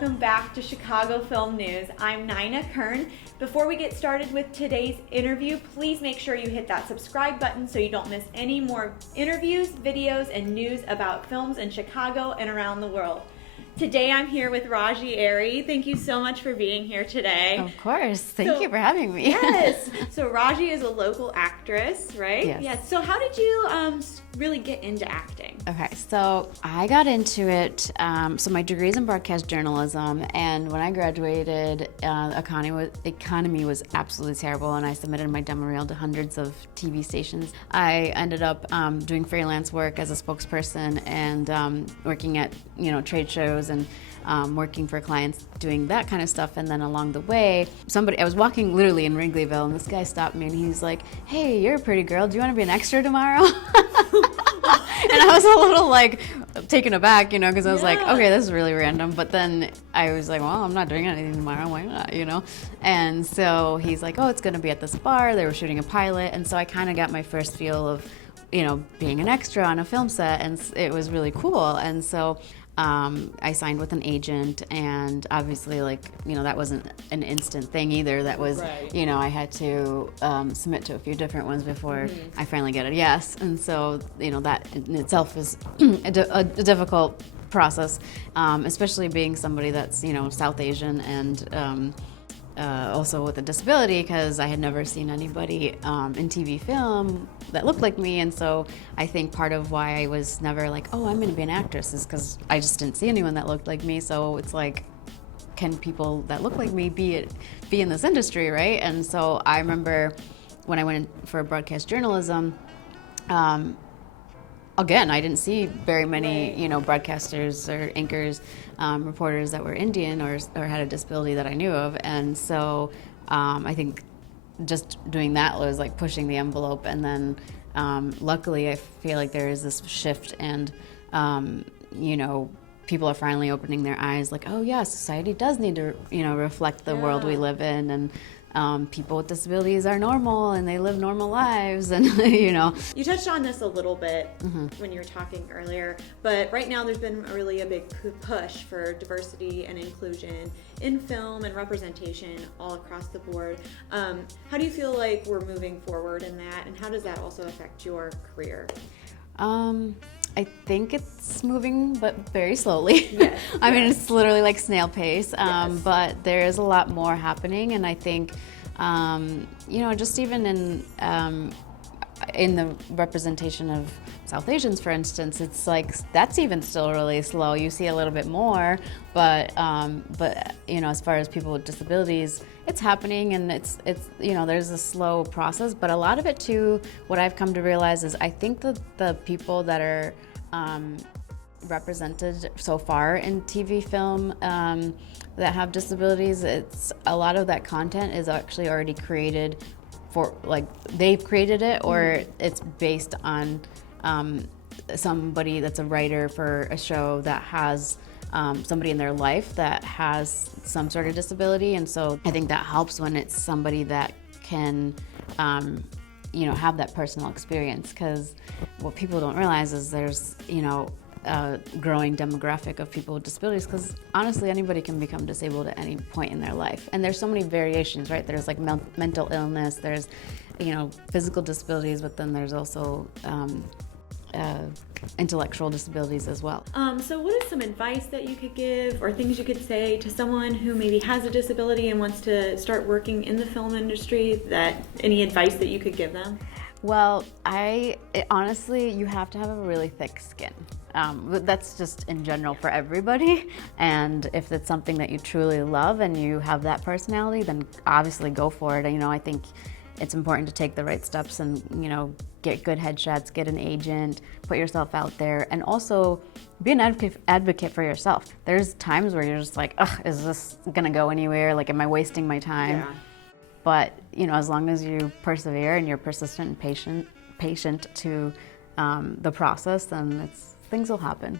welcome back to Chicago Film News. I'm Nina Kern. Before we get started with today's interview, please make sure you hit that subscribe button so you don't miss any more interviews, videos, and news about films in Chicago and around the world. Today I'm here with Rajee Aerie. Thank you so much for being here today. Of course. Thank you for having me. Yes. So Rajee is a local actress, right? Yes. So how did you really get into acting? Okay, so I got into it, so my degree is in broadcast journalism, and when I graduated, economy was absolutely terrible, and I submitted my demo reel to hundreds of TV stations. I ended up doing freelance work as a spokesperson and working at, trade shows and working for clients doing that kind of stuff. And then along the way, I was walking literally in Wrigleyville, and this guy stopped me and he's like, "Hey, you're a pretty girl. Do you want to be an extra tomorrow?" And I was a little taken aback, because I was like, okay, this is really random. But then I was like, well, I'm not doing anything tomorrow. Why not, And so he's like, oh, it's going to be at this bar. They were shooting a pilot. And so I kind of got my first feel of, being an extra on a film set. And it was really cool. And so I signed with an agent, and obviously, that wasn't an instant thing either. That was, right. I had to submit to a few different ones before I finally get a yes. And so, that in itself is a difficult process, especially being somebody that's, South Asian and also with a disability, because I had never seen anybody in TV film that looked like me. And so I think part of why I was never like, oh, I'm going to be an actress is because I just didn't see anyone that looked like me. So it's like, can people that look like me be in this industry, right? And so I remember when I went in for broadcast journalism, again, I didn't see very many, broadcasters or anchors, reporters that were Indian or had a disability that I knew of. And so I think just doing that was like pushing the envelope. And then luckily, I feel like there is this shift, and people are finally opening their eyes, like, oh yeah, society does need to, reflect the world we live in, and people with disabilities are normal and they live normal lives, and You touched on this a little bit when you were talking earlier, but right now there's been really a big push for diversity and inclusion in film and representation all across the board. How do you feel like we're moving forward in that, and how does that also affect your career? I think it's moving, but very slowly. Yes, I mean, it's literally like snail pace, yes. but there is a lot more happening, and I think, just even in the representation of South Asians, for instance, it's like that's even still really slow. You see a little bit more, but as far as people with disabilities, it's happening, and it's there's a slow process. But a lot of it too, what I've come to realize is I think that the people that are represented so far in TV film that have disabilities, it's a lot of that content is actually already created for, like, they've created it, or it's based on somebody that's a writer for a show that has somebody in their life that has some sort of disability. And so I think that helps when it's somebody that can have that personal experience, because what people don't realize is there's a growing demographic of people with disabilities, because honestly anybody can become disabled at any point in their life, and there's so many variations, right? There's like mental illness, there's physical disabilities, but then there's also intellectual disabilities as well. So what is some advice that you could give, or things you could say to someone who maybe has a disability and wants to start working in the film industry? Any advice that you could give them? Well, honestly, you have to have a really thick skin. But that's just in general for everybody. And if it's something that you truly love and you have that personality, then obviously go for it. I think it's important to take the right steps and, get good headshots, get an agent, put yourself out there, and also be an advocate for yourself. There's times where you're just like, ugh, is this gonna go anywhere? Like, am I wasting my time? Yeah. But, as long as you persevere and you're persistent and patient to the process, then things will happen.